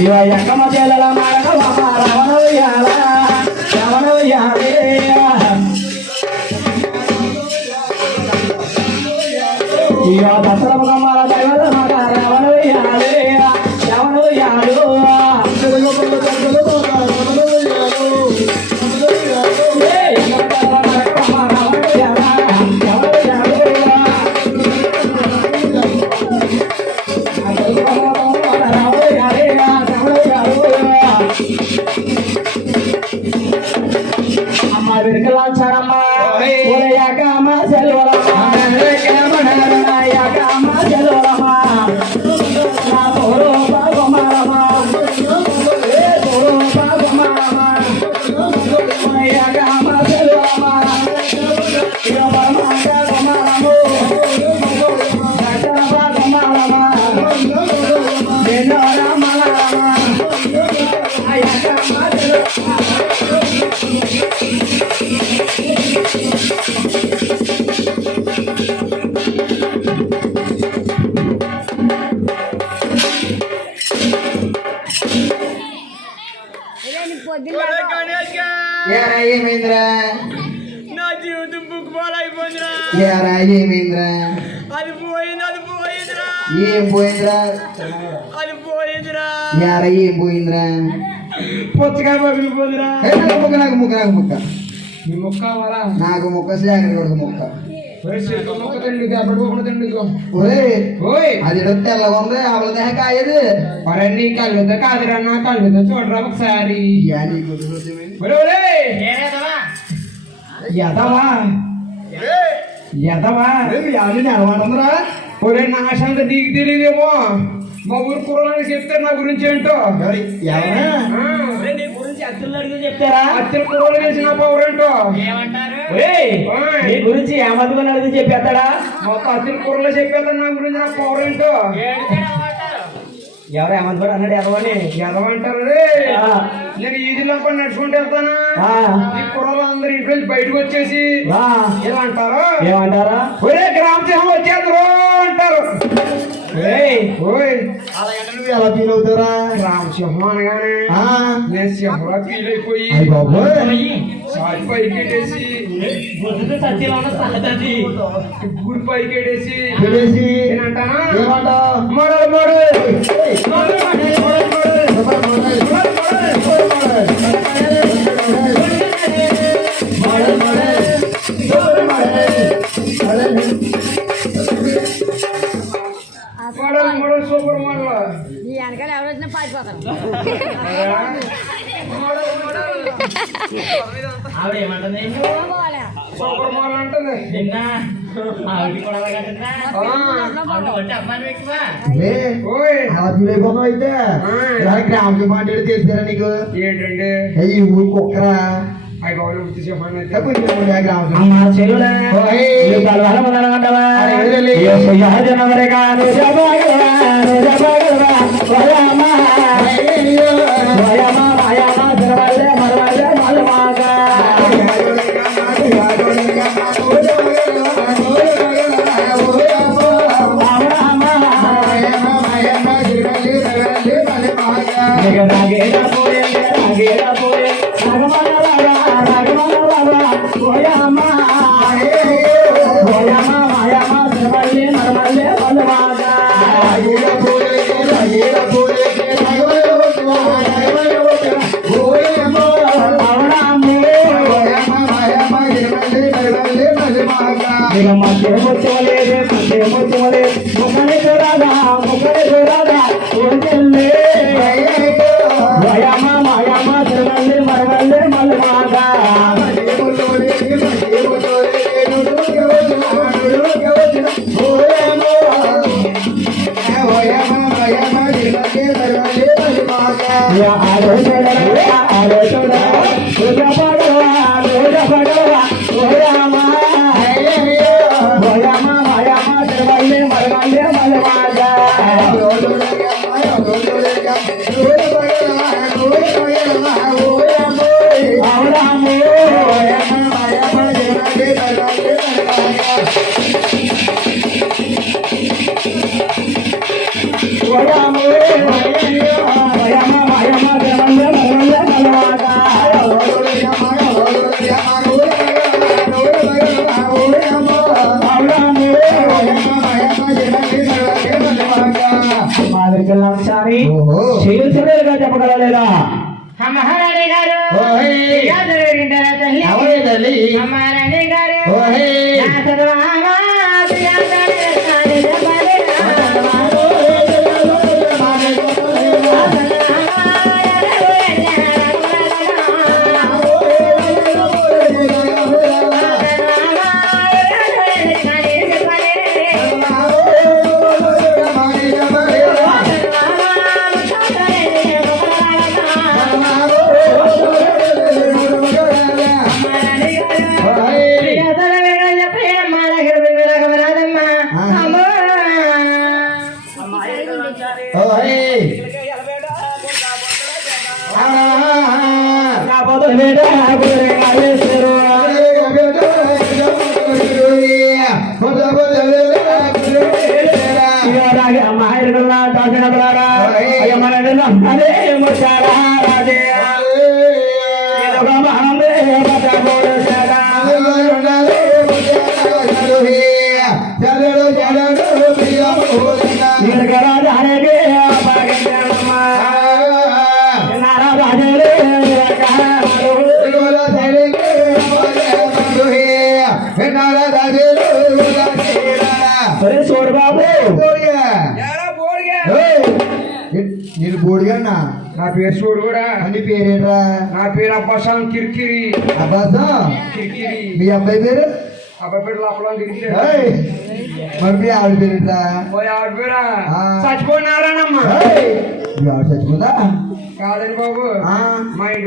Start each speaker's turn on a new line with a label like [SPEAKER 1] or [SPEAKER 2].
[SPEAKER 1] ఇవ ఎక్కమ చెల్లెల మరగవ రవణ వెయ్యాల రవణ వెయ్యాలి అమ్మ విరకలాచారమ్మ సెల్వలమ్మ. ఏమైందిరా
[SPEAKER 2] నా జీవితం బుక్ పాలైపోయిందిరా.
[SPEAKER 1] ఏరా ఏమైందిరా
[SPEAKER 2] అది పోయింది అది పోయిందిరా.
[SPEAKER 1] ఏం పోయిందిరా?
[SPEAKER 2] అది పోయిందిరా.
[SPEAKER 1] ఏరా ఏం పోయిందిరా?
[SPEAKER 2] పుచ్చకాయ పగిలిపోయిందిరా
[SPEAKER 1] ముక్క నాకు ముక్క నాకు ముక్క. నాకు ముక్క శాఖ కొడుకు ముక్క. అది తెల్లగా ఉంది ఆవిడ దేహ కాయదు.
[SPEAKER 2] మరి నీ కళ్ళుతో కాదురా నా కళ్ళుతో చూడరా ఒకసారి!
[SPEAKER 1] ఎదవా ఎదవా యాది నెలవాడుందిరా.
[SPEAKER 2] ఒరే నా సంగతి నీకు తెలియదేమో మా ఊరు కుర్రలని చెప్తారు నా గురించి ఏంటో?
[SPEAKER 1] ఎవరా?
[SPEAKER 3] అత్తులు అడిగి చెప్తారా
[SPEAKER 2] అత్తలు! నీ
[SPEAKER 3] గురించి ఏమనుకుని అడిగి చెప్పేస్తాడా?
[SPEAKER 2] మొత్తం అత్తలు కుర్రలు చెప్పేస్తారు నా గురించి నా
[SPEAKER 3] ఎవరు ఏమనుకోడు అన్నాడు ఎవరని
[SPEAKER 2] ఎదవంటారు. నేను ఈదిలో పడి నడుచుకుంటూ వెళ్తానా? ఈ కుర్రలు అందరు ఇంట్లో బయటకు వచ్చేసి ఇలా అంటారు
[SPEAKER 3] ఏమంటారా?
[SPEAKER 2] ఒరే గ్రామ సింహం వచ్చేద్దరు అంటారు.
[SPEAKER 1] అలా ఎలా ఫీల్ అవుతారా
[SPEAKER 2] గ్రామ సింహం అనగానే
[SPEAKER 1] చేసి
[SPEAKER 2] అమరాత్రిపోయి పైకెట్టేసి గుడి పైకెట్టేసి అంటానా మరో మరో సూపర్ మళ్ళీ
[SPEAKER 4] ఈ వెనకాల ఎవరు వచ్చినా పారిపోతారు.
[SPEAKER 3] ఆవిడ ఏమంటుంది?
[SPEAKER 2] సూపర్ మోడల్ అంటుంది
[SPEAKER 1] గ్రామకి మాట్లాడి తెలిసారా నీకు? ఏంటండి ఈ ఊరు కుక్కరా? గ్రామం Vayamos, vayamos. ఒకసారి
[SPEAKER 2] ఓహో.
[SPEAKER 1] చేయల్సినగా చెప్పగలలేదా?
[SPEAKER 3] మహారాణి గారు. తల్లి?
[SPEAKER 2] అవే తల్లి.
[SPEAKER 3] మహారాణి గారు.
[SPEAKER 5] నేను బోడిగన్నా
[SPEAKER 2] నా పేరు చూడు కూడా
[SPEAKER 5] నీ పేరేట్రా?
[SPEAKER 2] నా పేరు అబ్బాసాం కిరికిరి.
[SPEAKER 5] అబ్బాసా
[SPEAKER 2] కిరికిరి.
[SPEAKER 5] మీ అబ్బాయి పేరు?
[SPEAKER 2] అబ్బాయి పేరు లోపల కిరికిరి!
[SPEAKER 5] మరి మీ ఆవిడ పేరేట్రా?
[SPEAKER 2] ఆవిడ పేరా. చచ్చిపోయినారానమ్మా.
[SPEAKER 5] చచ్చిపోదా?
[SPEAKER 2] కాదండి బాబు. మా ఇంటి